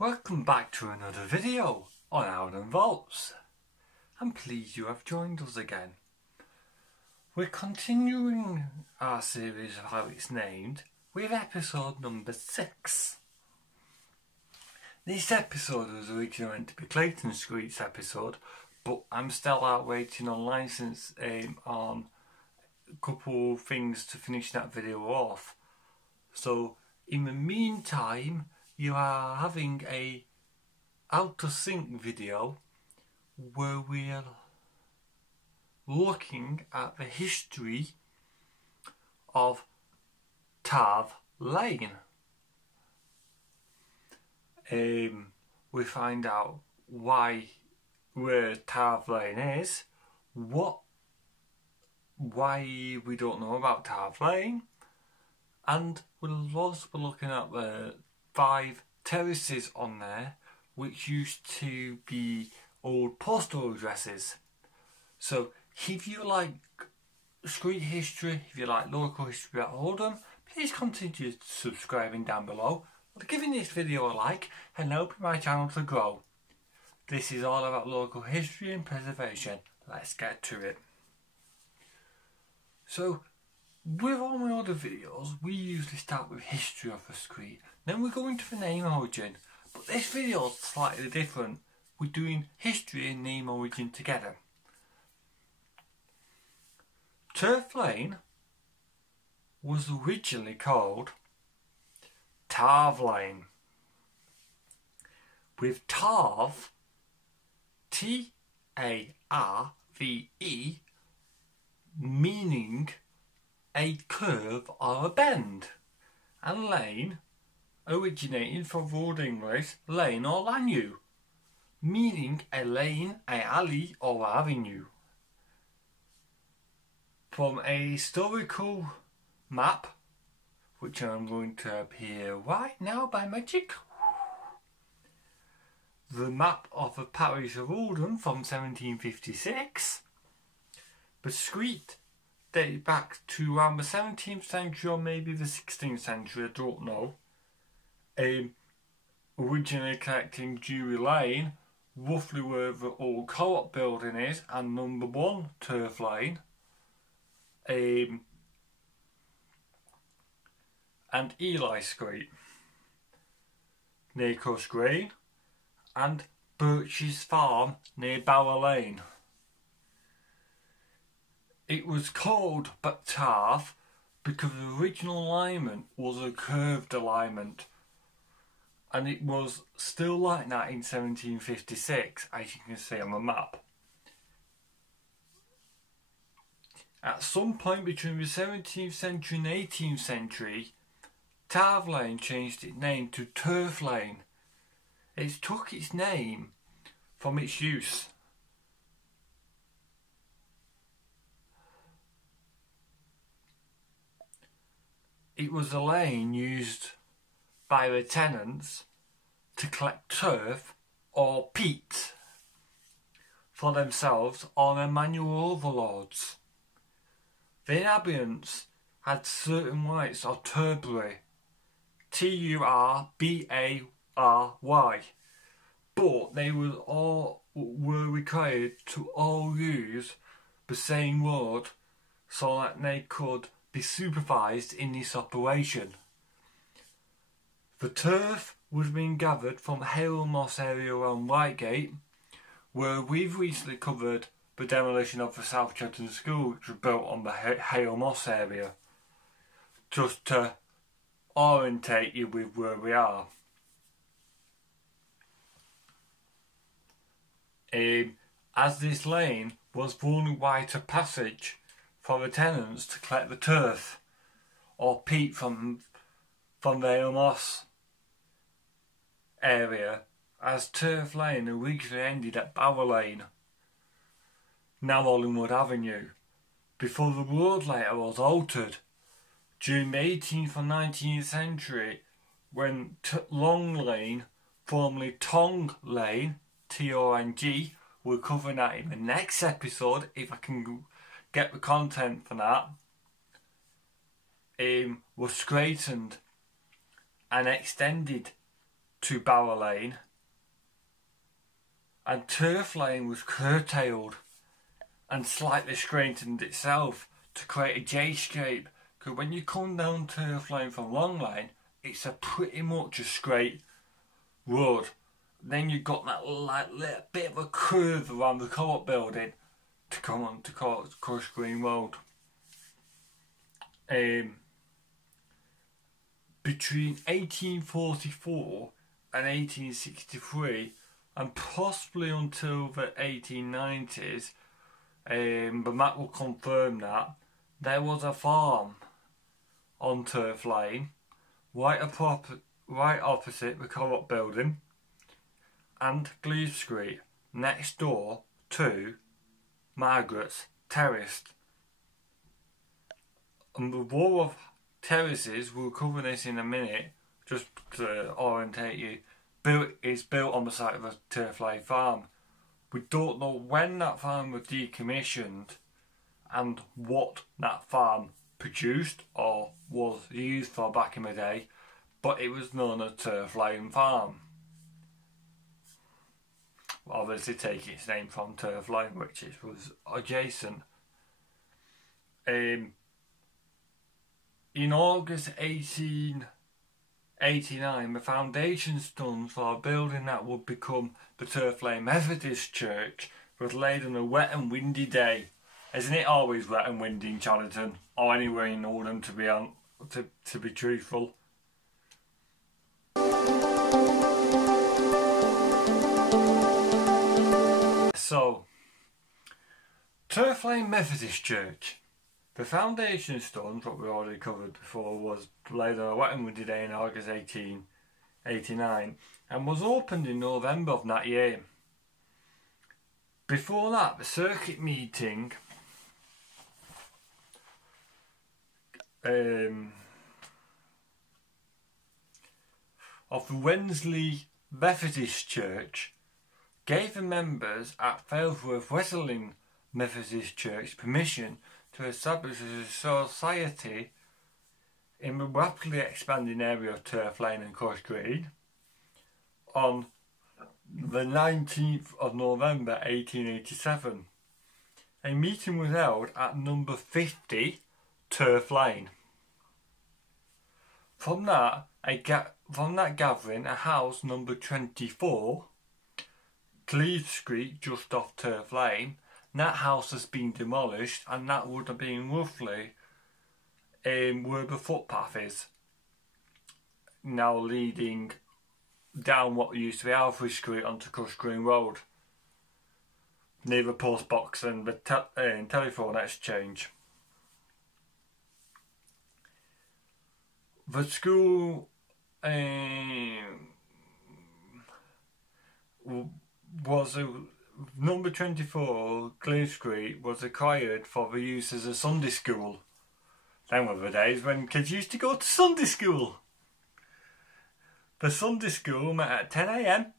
Welcome back to another video on Owdham Vaults. I'm pleased you have joined us again. We're continuing our series of how it's named with episode number 6. This episode was originally meant to be Clayton Street's episode, but I'm still out waiting on license on a couple of things to finish that video off. So in the meantime, you are having a out of sync video where we're looking at the history of Tav Lane. We find out where Tav Lane is, why we don't know about Tav Lane, and we'll also be looking at the 5 terraces on there which used to be old postal addresses. So if you like street history, if you like local history at Oldham, please continue subscribing down below, giving this video a like and helping my channel to grow. This is all about local history and preservation. Let's get to it. So with all my other videos, we usually start with history of the street, then we go into the name origin, but this video is slightly different. We're doing history and name origin together. Turf Lane was originally called Tav Lane, with Tav, T-A-R-V-E, meaning a curve or a bend, and lane originating from Old English lane or laneu, meaning a lane, an alley or avenue. From a historical map, which I'm going to appear right now by magic, the map of the parish of Oldham from 1756, the street dates back to around the 17th century or maybe the 16th century, I don't know. Originally connecting Dewey Lane, roughly where the old co-op building is, and number 1 Turf Lane, and Ely Street, near Cuss Green, and Birch's Farm near Boule Lane. It was called Tav because the original alignment was a curved alignment, and it was still like that in 1756, as you can see on the map. At some point between the 17th century and 18th century, Tav Lane changed its name to Turf Lane. It took its name from its use. It was a lane used by the tenants to collect turf or peat for themselves or their manual overlords. The inhabitants had certain rights of turbary, T-U-R-B-A-R-Y, but they were required to all use the same road so that they could be supervised in this operation. The turf was being gathered from Hale Moss area around Whitegate, where we've recently covered the demolition of the South Chadderton school, which was built on the Hale Moss area, just to orientate you with where we are. As this lane was the only rite of passage for the tenants to collect the turf or peat from the Hale Moss area, as Turf Lane originally ended at Bower Lane, now Hollingwood Avenue, before the road later was altered during the 18th and 19th century when Long Lane, formerly Tong Lane, T-O-N-G, we'll cover that in the next episode if I can get the content for that, was straightened and extended to Boule Lane, and Turf Lane was curtailed and slightly straightened itself to create a J-shape. Because when you come down Turf Lane from Long Lane, it's a pretty much a straight road. Then you've got that little bit of a curve around the co-op building to come on to Crush Green Road. Between 1844 and 1863, and possibly until the 1890s, but Matt will confirm that, there was a farm on Turf Lane, right opposite the co-op building and Glebe Street, next door to Margaret's Terrace. And the Boule of Terraces, we'll cover this in a minute, just to orientate you, is built on the site of a Turf Lane farm. We don't know when that farm was decommissioned and what that farm produced or was used for back in the day, but it was known as Turf Lane Farm. Obviously taking its name from Turf Lane, which was adjacent. In August 1889, the foundation stones for a building that would become the Turf Lane Methodist Church was laid on a wet and windy day. Isn't it always wet and windy in Chadderton, or anywhere in Owdham, to be truthful? So, Turf Lane Methodist Church. The foundation stones, what we already covered before, was laid on a wet and windy day in August 1889 and was opened in November of that year. Before that, the circuit meeting of the Wensley Methodist Church gave the members at Failsworth Wesleyan Methodist Church permission to establish a society in the rapidly expanding area of Turf Lane and Crush Green on the 19th of November 1887. A meeting was held at number 50 Turf Lane. From that gathering, a house number 24, Glebe Street, just off Turf Lane, that house has been demolished, and that would have been roughly where the footpath is, now leading down what used to be Alfred Street onto Crush Green Road, near the post box and the telephone exchange. The school was number 24 Glebe Street was acquired for the use as a Sunday school. Them were the days when kids used to go to Sunday school. The Sunday school met at 10 AM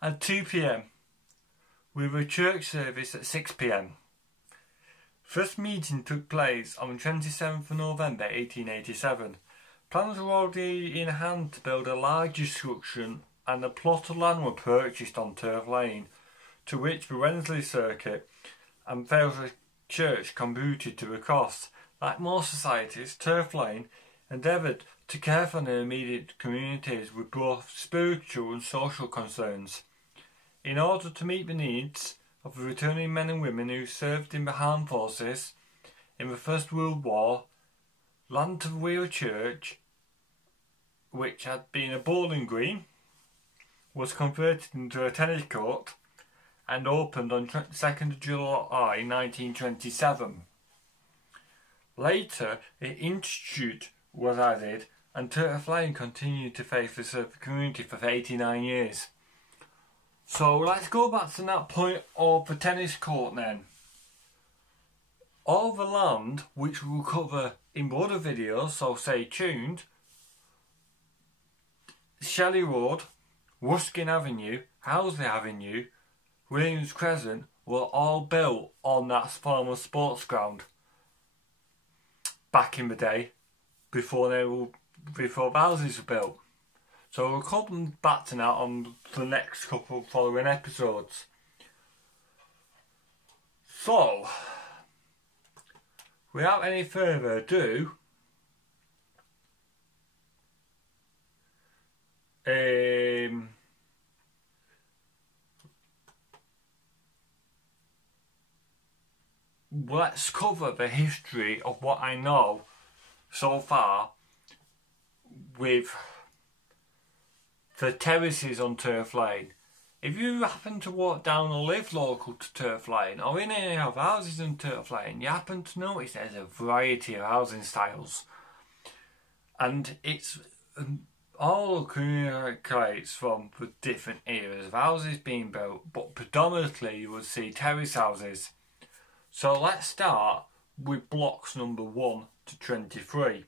and 2 PM with a church service at 6 PM. First meeting took place on the 27th of November 1887. Plans were already in hand to build a larger structure, and a plot of land were purchased on Turf Lane, to which the Wensley Circuit and Failsworth Church contributed to the cost. Like most societies, Turf Lane endeavoured to care for their immediate communities with both spiritual and social concerns. In order to meet the needs of the returning men and women who served in the armed forces in the First World War, land to the Wheel Church, which had been a bowling green, was converted into a tennis court and opened on 2nd of July 1927. Later, an institute was added, and Turf Lane continued to faithfully serve the community for 89 years. So let's go back to that point of the tennis court then. All the land, which we'll cover in other videos, so stay tuned, Shelley Road, Ruskin Avenue, Housley Avenue, Williams Crescent were all built on that former sports ground back in the day, before the houses were built. So we'll come back to that on the next couple following episodes. So, without any further ado, let's cover the history of what I know so far with the terraces on Turf Lane. If you happen to walk down or live local to Turf Lane or in any of houses in Turf Lane, you happen to notice there's a variety of housing styles. And it's all communicates from the different eras of houses being built, but predominantly you will see terrace houses. So let's start with blocks number 1 to 23.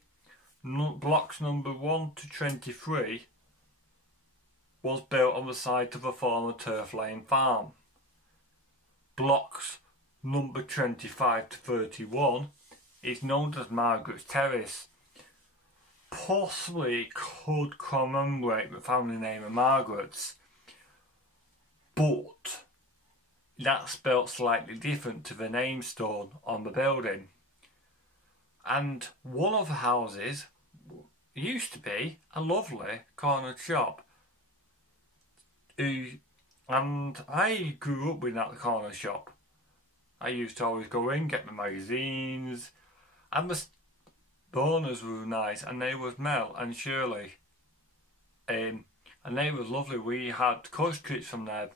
Blocks number 1 to 23 was built on the site of a former Turf Lane farm. Blocks number 25 to 31 is known as Margaret's Terrace. Possibly could commemorate the family name of Margaret's, but that's spelt slightly different to the name stone on the building. And one of the houses used to be a lovely corner shop. And I grew up with that corner shop. I used to always go in, get my magazines, and the owners were nice, and they was Mel and Shirley. And they was lovely. We had coach trips from there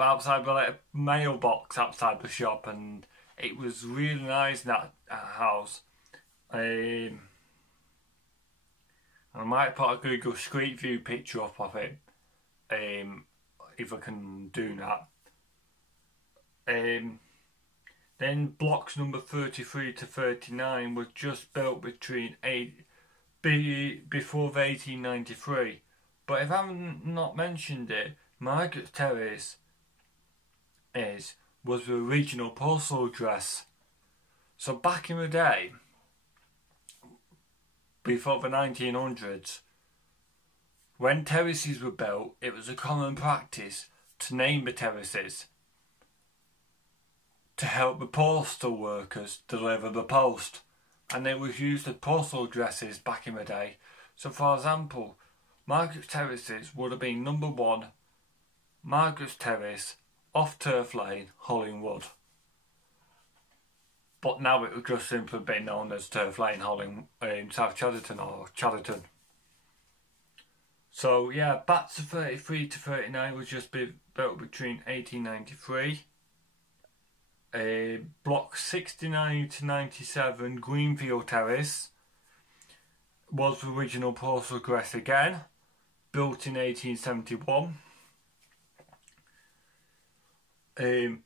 outside the mailbox outside the shop, and it was really nice, that house. I might put a Google Street View picture up of it, if I can do that. Then blocks number 33 to 39 was just built before 1893. But if I haven't not mentioned it, Margaret's Terrace was the original postal address. So back in the day, before the 1900s, when terraces were built, it was a common practice to name the terraces to help the postal workers deliver the post, and they was used as postal addresses back in the day. So for example, Margaret's Terraces would have been number 1, Margaret's Terrace, off Turf Lane, Hollingwood. But now it would just simply be known as Turf Lane, South Chadderton or Chadderton. So yeah, back to 33 to 39 was just built between 1893. Block 69 to 97, Greenfield Terrace, was the original postal address again, built in 1871. The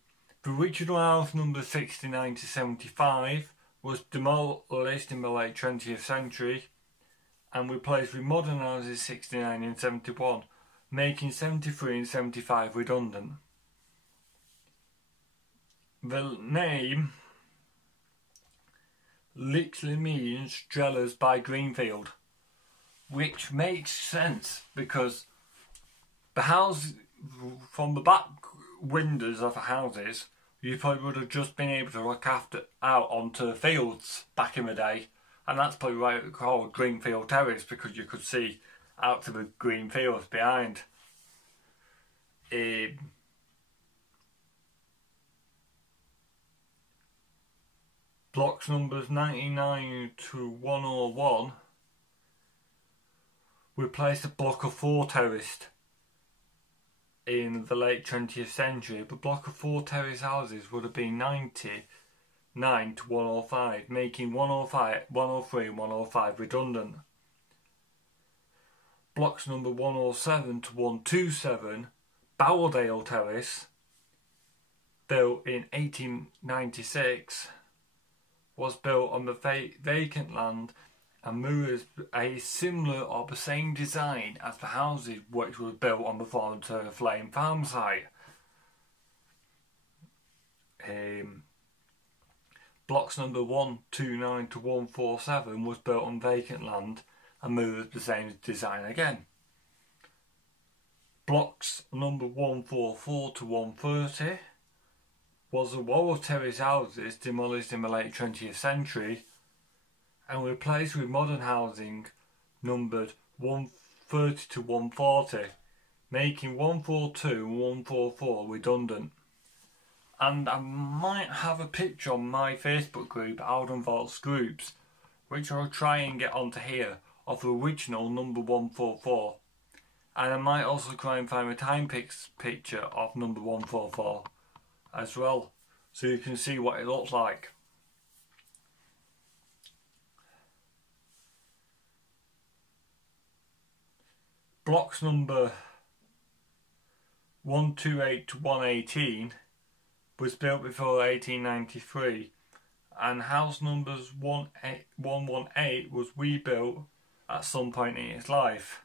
original house number 69 to 75 was demolished in the late 20th century and replaced with modern houses 69 and 71, making 73 and 75 redundant. The name literally means dwellers by Greenfield, which makes sense because the house, from the back windows of the houses, you probably would have just been able to look out onto fields back in the day, and that's probably why it's called Greenfield Terrace, because you could see out to the green fields behind. Blocks numbers 99 to 101 replaced a block of 4 terrace in the late 20th century. The block of 4 terrace houses would have been 99 to 105, making 105, 103 and 105 redundant. Blocks number 107 to 127, Boule Terrace, built in 1896, was built on the vacant land and mirrors a similar or the same design as the houses which were built on the former Turf Lane farm site. Blocks number 129 to 147 was built on vacant land and mirrors the same design again. Blocks number 144 to 130 was the Boule Terrace houses demolished in the late 20th century and replaced with modern housing numbered 130 to 140, making 142 and 144 redundant. And I might have a picture on my Facebook group, Owdham Vaults Groups, which I'll try and get onto here, of the original number 144. And I might also try and find a picture of number 144 as well, so you can see what it looks like. Blocks number 128 to 118 was built before 1893, and house numbers 118 was rebuilt at some point in its life.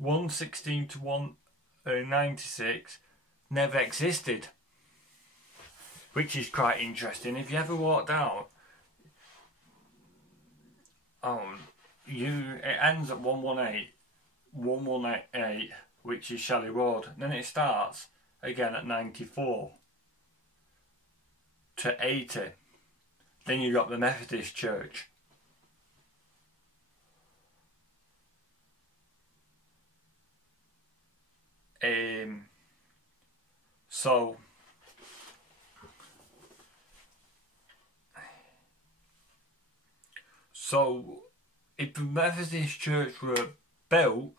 116 to 196 never existed, which is quite interesting. If you ever walk down, it ends at 118, which is Shelley Road. Then it starts again at 94 to 80. Then you got the Methodist Church. So if the Methodist Church were built,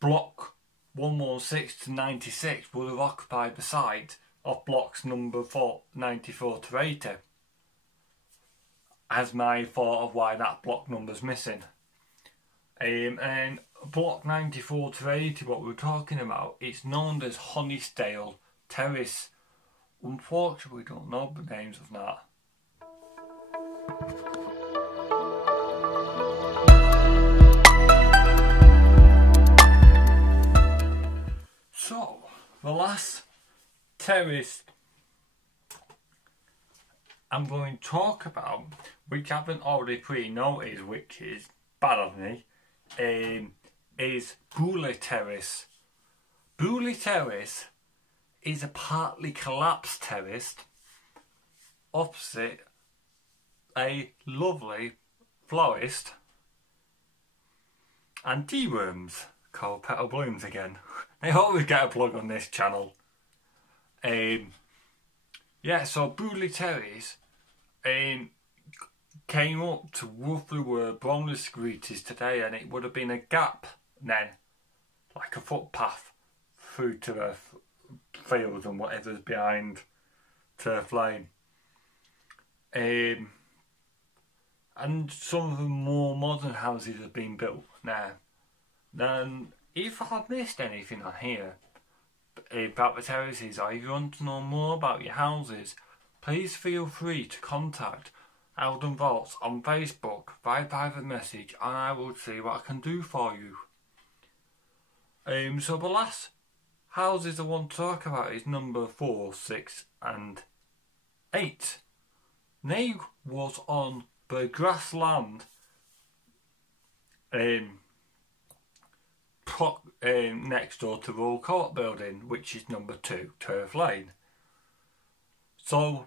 block 116 to 96 would have occupied the site of blocks number 94 to 80, as my thought of why that block number's missing. And block 94 to 80, what we're talking about, it's known as Honeysdale Terrace. Unfortunately, we don't know the names of that. So, the last terrace I'm going to talk about, which I haven't already pre-noted, which is bad of me, is Boule Terrace. Boule Terrace is a partly collapsed terrace opposite a lovely florist and tea rooms called Petal Blooms again. They always get a plug on this channel. Yeah, so Boule Terrace came up to roughly where Bromley Street is today, and it would have been a gap then, like a footpath through to the fields and whatever's behind Turf Lane. And some of the more modern houses have been built now. Then, if I've missed anything on here about the terraces, or if you want to know more about your houses, please feel free to contact Owdham Vaults on Facebook via private message, and I will see what I can do for you. So the last houses I want to talk about is number 4, 6 and 8. They was on the grassland next door to the Royal Co-op building, which is number 2, Turf Lane. So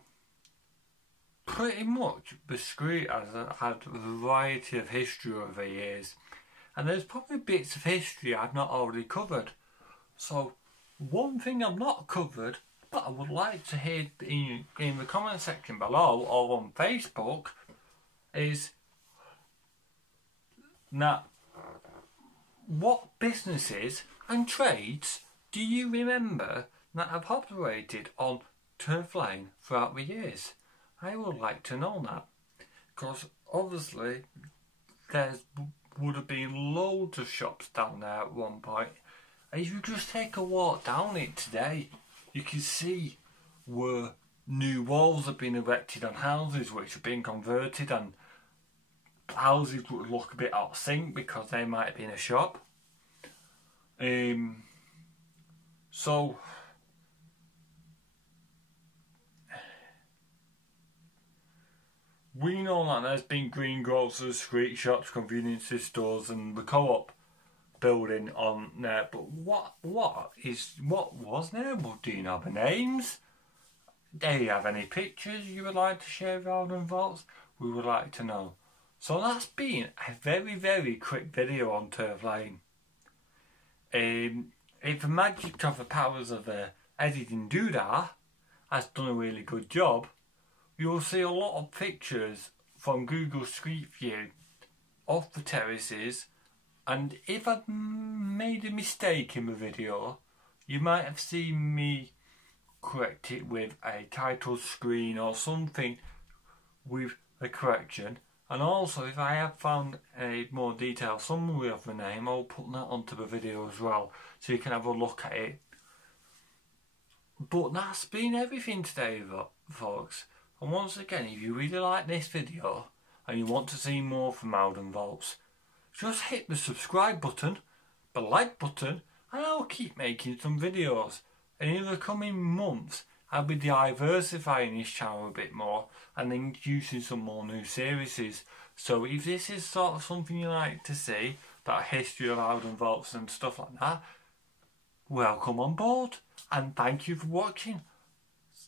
pretty much the street has had a variety of history over the years, and there's probably bits of history I've not already covered. So one thing I've not covered, but I would like to hear in the comment section below or on Facebook, is that what businesses and trades do you remember that have operated on Turf Lane throughout the years? I would like to know that, because obviously there would have been loads of shops down there at one point. And if you just take a walk down it today, you can see where new walls have been erected on houses which have been converted, and houses would look a bit out of sync because they might have been a shop. So we know that there's been greengrocers, street shops, convenience stores and the Co-op building on there. But what was there? Well, do you know the names? Do you have any pictures you would like to share with Owdham Vaults? We would like to know. So that's been a very, very quick video on Turf Lane. If the magic of the powers of editing doodah has done a really good job, you'll see a lot of pictures from Google Street View of the terraces, and if I've made a mistake in the video, you might have seen me correct it with a title screen or something with the correction. And also, if I have found a more detailed summary of the name, I'll put that onto the video as well, so you can have a look at it. But that's been everything today, folks. And once again, if you really like this video and you want to see more from Owdham Vaults, just hit the subscribe button, the like button, and I'll keep making some videos. And in the coming months, I'll be diversifying this channel a bit more and introducing some more new series. So if this is sort of something you like to see, about history of Owdham Vaults and stuff like that, welcome on board. And thank you for watching.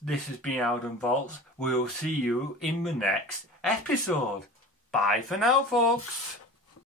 This has been Owdham Vaults. We'll see you in the next episode. Bye for now, folks.